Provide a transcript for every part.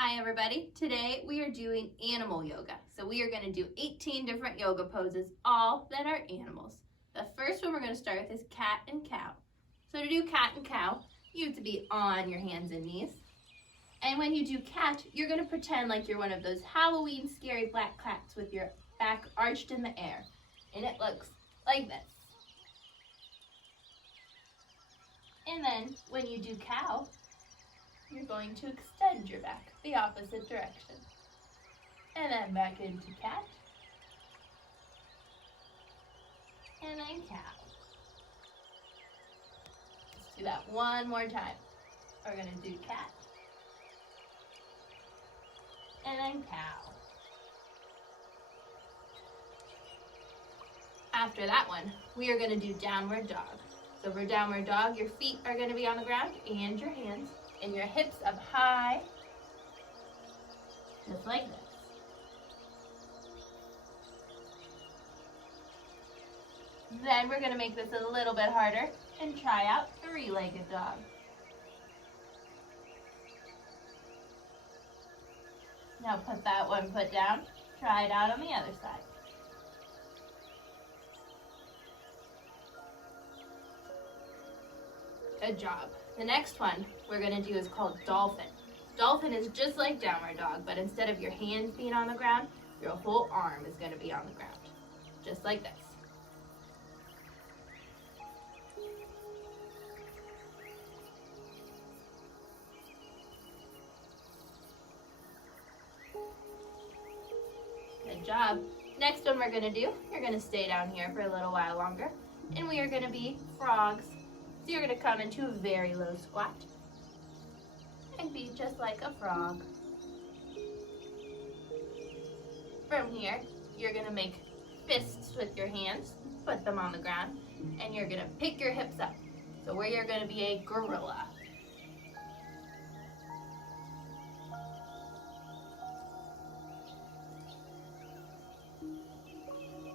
Hi everybody, today we are doing animal yoga. So we are going to do 18 different yoga poses, all that are animals. The first one we're going to start with is cat and cow. So to do cat and cow, you have to be on your hands and knees. And when you do cat, you're going to pretend like you're one of those Halloween scary black cats with your back arched in the air. And it looks like this. And then when you do cow, you're going to extend your back the opposite direction. And then back into cat. And then cow. Let's do that one more time. We're going to do cat. And then cow. After that one, we are going to do downward dog. So for downward dog, your feet are going to be on the ground and your hands. And your hips up high, just like this. Then we're going to make this a little bit harder and try out three-legged dog. Now put that one foot down, try it out on the other side. Good job. The next one we're going to do is called dolphin. Dolphin is just like downward dog, but instead of your hands being on the ground, your whole arm is going to be on the ground. Just like this. Good job. Next one we're going to do, you're going to stay down here for a little while longer, and we are going to be frogs. So you're going to come into a very low squat and be just like a frog. From here, you're going to make fists with your hands, put them on the ground, and you're going to pick your hips up. So where you're going to be a gorilla.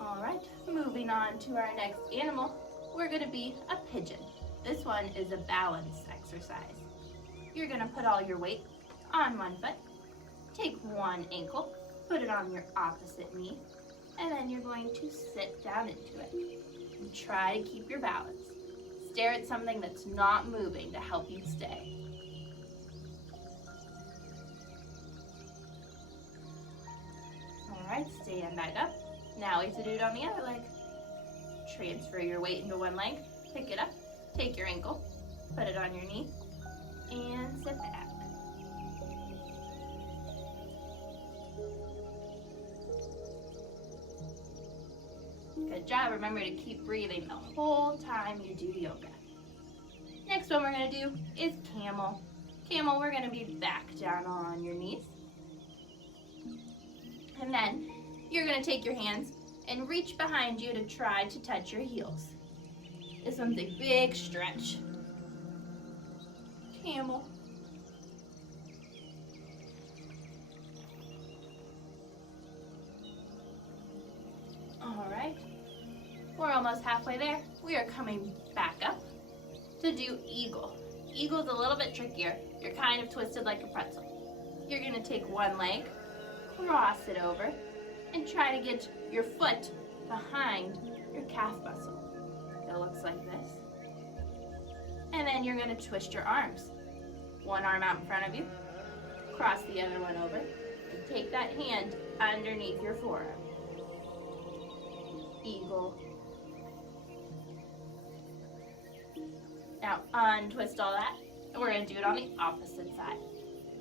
All right, moving on to our next animal, we're going to be a pigeon. This one is a balance exercise. You're going to put all your weight on one foot, take one ankle, put it on your opposite knee, and then you're going to sit down into it. And try to keep your balance. Stare at something that's not moving to help you stay. All right, stand back up. Now we have to do it on the other leg. Transfer your weight into one leg, pick it up. Take your ankle, put it on your knee, and sit back. Good job. Remember to keep breathing the whole time you do yoga. Next one we're going to do is camel. Camel, we're going to be back down on your knees. And then you're going to take your hands and reach behind you to try to touch your heels. This one's a big stretch. Camel. All right, we're almost halfway there. We are coming back up to do eagle. Eagle's a little bit trickier. You're kind of twisted like a pretzel. You're gonna take one leg, cross it over, and try to get your foot behind your calf muscle. It looks like this. And then you're going to twist your arms. One arm out in front of you, cross the other one over, and take that hand underneath your forearm. Eagle. Now untwist all that, and we're going to do it on the opposite side.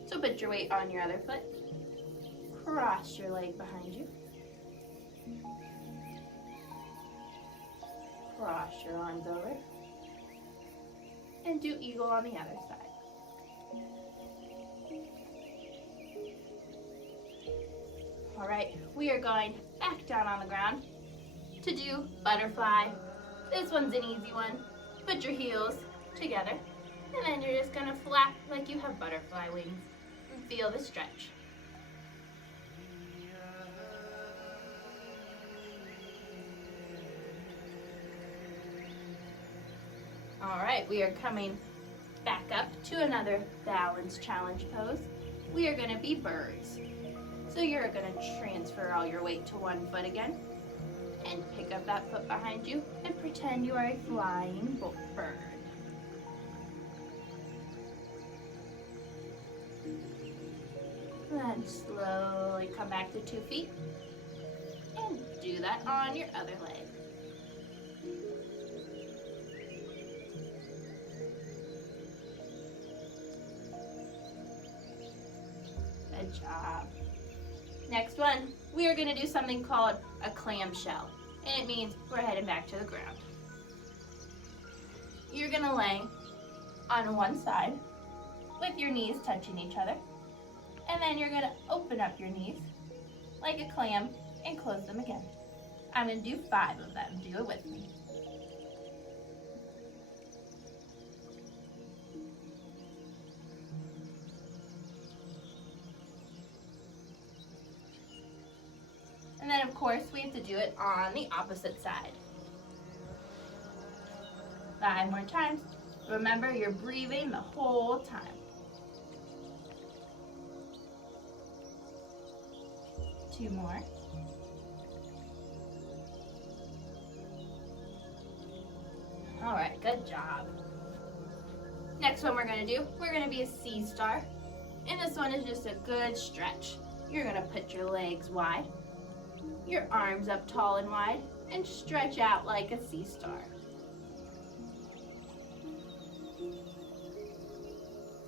So put your weight on your other foot, cross your leg behind you, cross your arms over, and do eagle on the other side. All right, we are going back down on the ground to do butterfly. This one's an easy one. Put your heels together, and then you're just gonna flap like you have butterfly wings and feel the stretch. All right, we are coming back up to another balance challenge pose. we are gonna be birds. So you're gonna transfer all your weight to one foot again and pick up that foot behind you and pretend you are a flying bird. Then slowly come back to 2 feet and do that on your other leg. Good job. Next one, we are going to do something called a clamshell, and it means we're heading back to the ground. You're going to lay on one side with your knees touching each other, and then you're going to open up your knees like a clam and close them again. I'm going to do 5 of them. Do it with me. And then of course we have to do it on the opposite side. 5 more times. Remember, you're breathing the whole time. Two more. All right, good job. Next one we're gonna do, we're gonna be a sea star. And this one is just a good stretch. You're gonna put your legs wide, your arms up tall and wide, and stretch out like a sea star.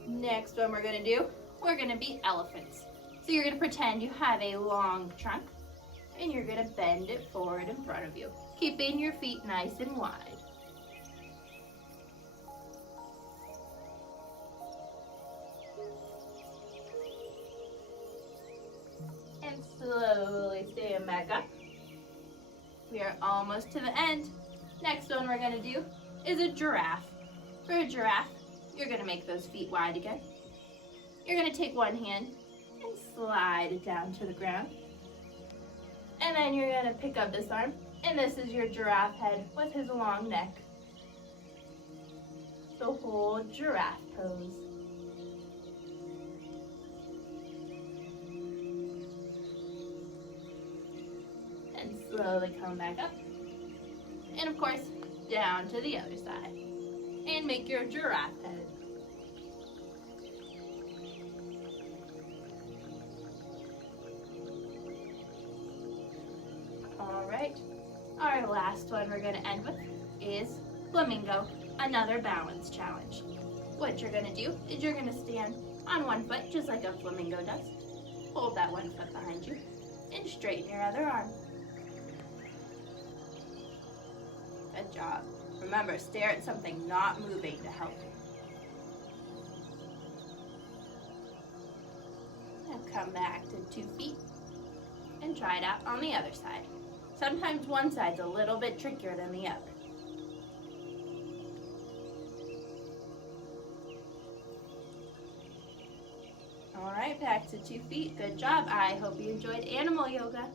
Next one we're gonna do, we're gonna be elephants. So you're gonna pretend you have a long trunk, and you're gonna bend it forward in front of you, keeping your feet nice and wide. And slowly stand back up. We are almost to the end. Next one we're gonna do is a giraffe. For a giraffe, you're gonna make those feet wide again. You're gonna take one hand and slide it down to the ground. And then you're gonna pick up this arm, and this is your giraffe head with his long neck. So hold giraffe pose. And slowly come back up. And of course, down to the other side. And make your giraffe head. Alright, our last one we're going to end with is flamingo, another balance challenge. What you're going to do is you're going to stand on one foot just like a flamingo does. Hold that one foot behind you and straighten your other arm. Good job. Remember, stare at something not moving to help you. Now come back to 2 feet and try it out on the other side. Sometimes one side's a little bit trickier than the other. All right, back to 2 feet. Good job. I hope you enjoyed animal yoga.